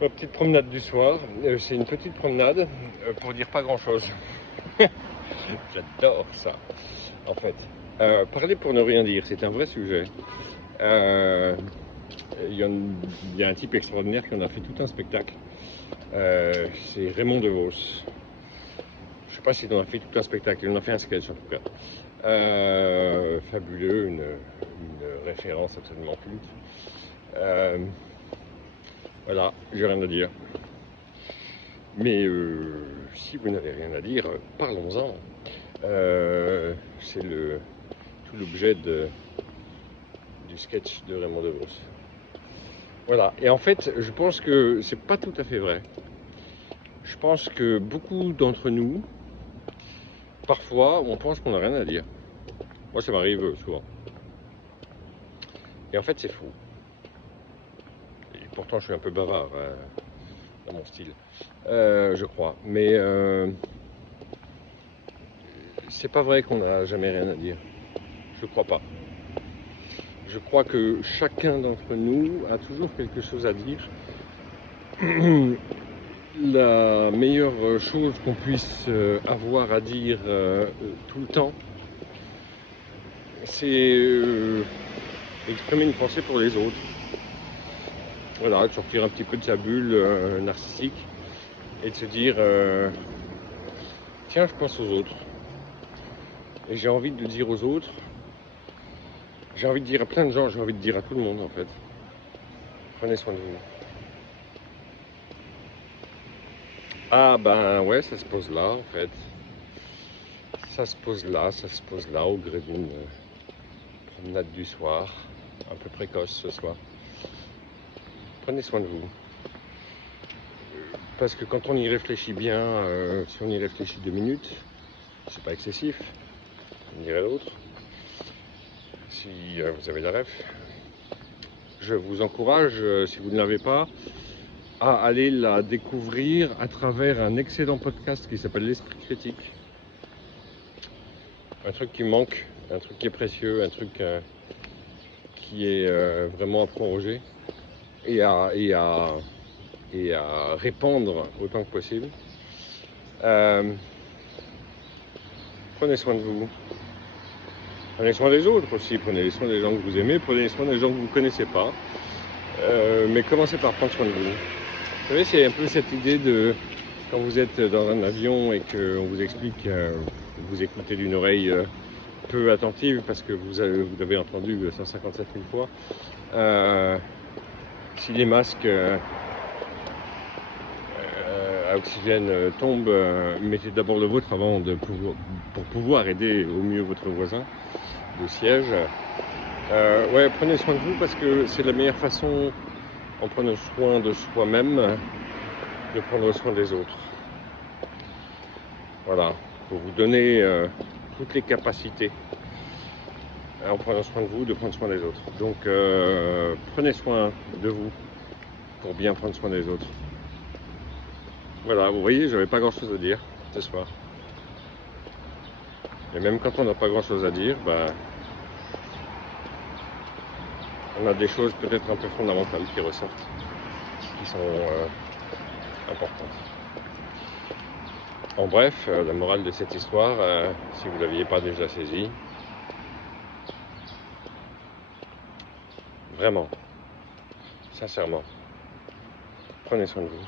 Ma petite promenade du soir, c'est une petite promenade pour dire pas grand chose. J'adore ça, en fait. Parler pour ne rien dire, c'est un vrai sujet. Il y a un type extraordinaire qui en a fait tout un spectacle. C'est Raymond DeVos. Je sais pas s'il en a fait tout un spectacle, il en a fait un sketch en tout cas. Fabuleux, une référence absolument culte. Voilà, j'ai rien à dire. Mais si vous n'avez rien à dire, parlons-en. C'est tout l'objet du sketch de Raymond DeVos. Voilà, et en fait, je pense que c'est pas tout à fait vrai. Je pense que beaucoup d'entre nous, parfois, on pense qu'on n'a rien à dire. Moi, ça m'arrive souvent. Et en fait, c'est faux. Et pourtant, je suis un peu bavard dans mon style, je crois. Mais c'est pas vrai qu'on n'a jamais rien à dire. Je crois pas. Je crois que chacun d'entre nous a toujours quelque chose à dire. La meilleure chose qu'on puisse avoir à dire tout le temps, c'est exprimer une pensée pour les autres. Voilà, de sortir un petit peu de sa bulle narcissique et de se dire tiens, je pense aux autres. Et j'ai envie de dire aux autres, j'ai envie de dire à plein de gens, j'ai envie de dire à tout le monde en fait. Prenez soin de vous. Ah ben ouais, ça se pose là en fait. Ça se pose là au gré d'une promenade du soir, un peu précoce ce soir. Prenez soin de vous. Parce que quand on y réfléchit bien, si on y réfléchit 2 minutes, c'est pas excessif, on dirait l'autre. Si vous avez la ref, je vous encourage, si vous ne l'avez pas, à aller la découvrir à travers un excellent podcast qui s'appelle L'Esprit Critique. Un truc qui manque, un truc qui est précieux, un truc qui est vraiment à proroger et à répandre autant que possible. Prenez soin de vous. Prenez soin des autres aussi, prenez soin des gens que vous aimez, prenez soin des gens que vous ne connaissez pas. Mais commencez par prendre soin de vous. Vous savez, c'est un peu cette idée de quand vous êtes dans un avion et qu'on vous explique, vous écoutez d'une oreille peu attentive parce que vous avez entendu 157 000 fois. Si les masques à oxygène tombent, mettez d'abord le vôtre avant pour pouvoir aider au mieux votre voisin de siège. Ouais, prenez soin de vous parce que c'est la meilleure façon, en prenant soin de soi-même, de prendre soin des autres. Voilà, pour vous donner toutes les capacités, en prenant soin de vous, de prendre soin des autres. Donc, prenez soin de vous pour bien prendre soin des autres. Voilà, vous voyez, j'avais pas grand-chose à dire ce soir. Et même quand on n'a pas grand-chose à dire, on a des choses peut-être un peu fondamentales qui ressortent, qui sont importantes. En bref, la morale de cette histoire, si vous ne l'aviez pas déjà saisie, vraiment, sincèrement, prenez soin de vous.